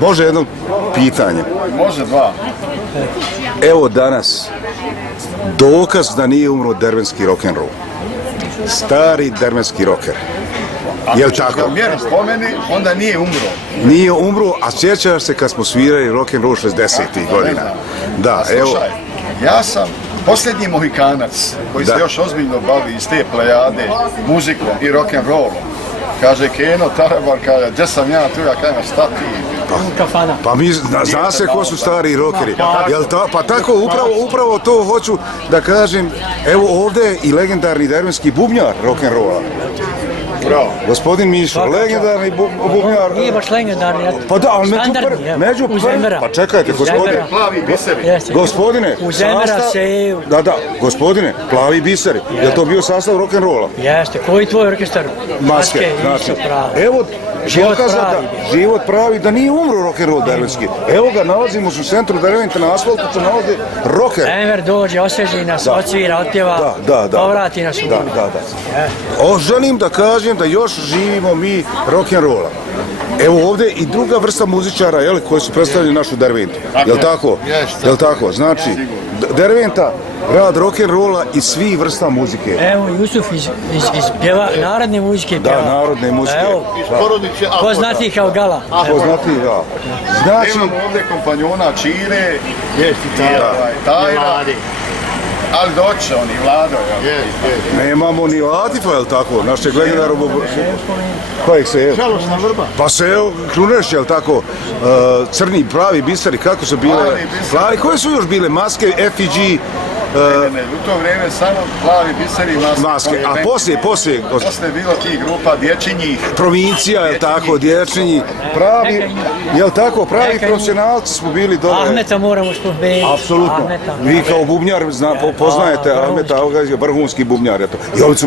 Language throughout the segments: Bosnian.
Može jedno pitanje. Može dva. Evo danas, dokaz da nije umro dervenski rock'n'roll. Stari dervenski rocker. Jel tako? Ako mjeri spomeni, onda nije umro. Nije umro, a sjećaš se kad smo svirali rock'n'roll 60-ih godina. Da, evo. Slušaj, ja sam posljednji mohikanac koji se još ozbiljno bavi iz te plejade muzikom i rock'n'rollom. Kaže Keno Tarabar, kaže, gdje sam ja tu, ja kažem, šta ti? Pa mi zna se ko su stari rockeri. Pa tako, upravo to hoću da kažem. Evo ovdje je i legendarni dervenski bubnjar rock'n'rolla. Bravo. Gospodin Mišo, legendarni bubnjar. Nije baš legendarni, Pa da, ali među pa čekajte, gospodine. Plavi biseri. Gospodine, da, gospodine, plavi biseri. Je to bio sastav rock'n'rolla? Jeste, koji tvoj orkestar? Maske, znači. Evo, život pravi da nije umro rock'n'roll dervenski. Evo ga, nalazimo se u centru Dervente, na asfaltu se nalazi rocker. Enver dođe, osveži nas, odsvira, otpjeva, povrati nas u Da. Želim da kažem da još živimo mi rock'n'rolla. Evo ovdje i druga vrsta muzičara, koji su predstavili našu Derventu. Jel' tako? Znači, Derventa, rad rock'n'rolla i svih vrsta muzike. Evo, Jusuf iz pjeva, narodne muzike pjeva. Da, narodne muzike. Evo, poznati kao Gala. Poznati, da. Znači... Imamo ovdje kompanjona Čire, Tajra, ali doće oni, Vlado. Nemamo ni Latifa, jel' tako? Našeg legendaru... Kojeg se je? Žalosna vrba. Pa se evo, Kruneš, jel' tako? Crni, pravi biseri, kako su bile? Plavi, koje su još bile? Maske, FEG... U to vrijeme samo plavi biseri i maske. A poslije... Poslije je bilo tih grupa dječinjih. Provincija, jel' tako, dječinji. Pravi, jel' tako, pravi profesionalci smo bili dole. Ahmeta moramo spomenuti. Apsolutno. Vi kao bubnjar poznajete Ahmeta, vrhunski bubnjar. Jovica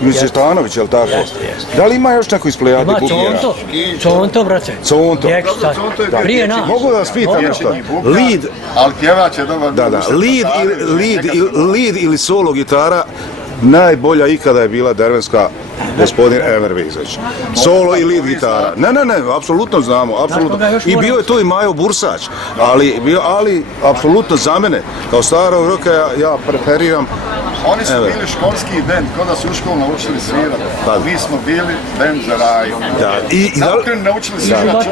Micetanović, jel' tako? Da li ima još neko iz plejade bubnjara? Conto, brate. Conto. Prije nas. Mogu da vas pitam nešto? Lead. Ali pjevač je dobar. Da, lead ili solo gitara najbolja ikada je bila dervenska gospodin Enver Vizović. Solo i lead gitara. Ne, apsolutno znamo, apsolutno. I bio je tu i Majo Bursać, ali apsolutno za mene, kao starog roka, ja preferiram. Oni su bili školski bend, kod da su u školu naučili svirati. Mi smo bili bend za raj. Naučili svirati.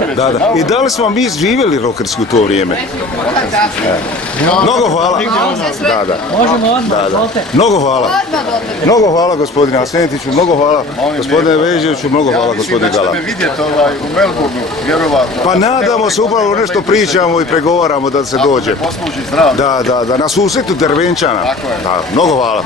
I da li smo mi živjeli rokerski u to vrijeme? Mnogo hvala. Možemo odmah. Mnogo hvala gospodine Asentiću, mnogo hvala gospodine Veževiću, mnogo hvala gospodine Gala. Ja mislim da ćete me vidjeti u Melbourneu, vjerovatno. Pa nadamo se, upravo nešto pričamo i pregovaramo da se dođe. Posluži zdravlje. Da, na susretu Dervenčana. Mnogo hvala.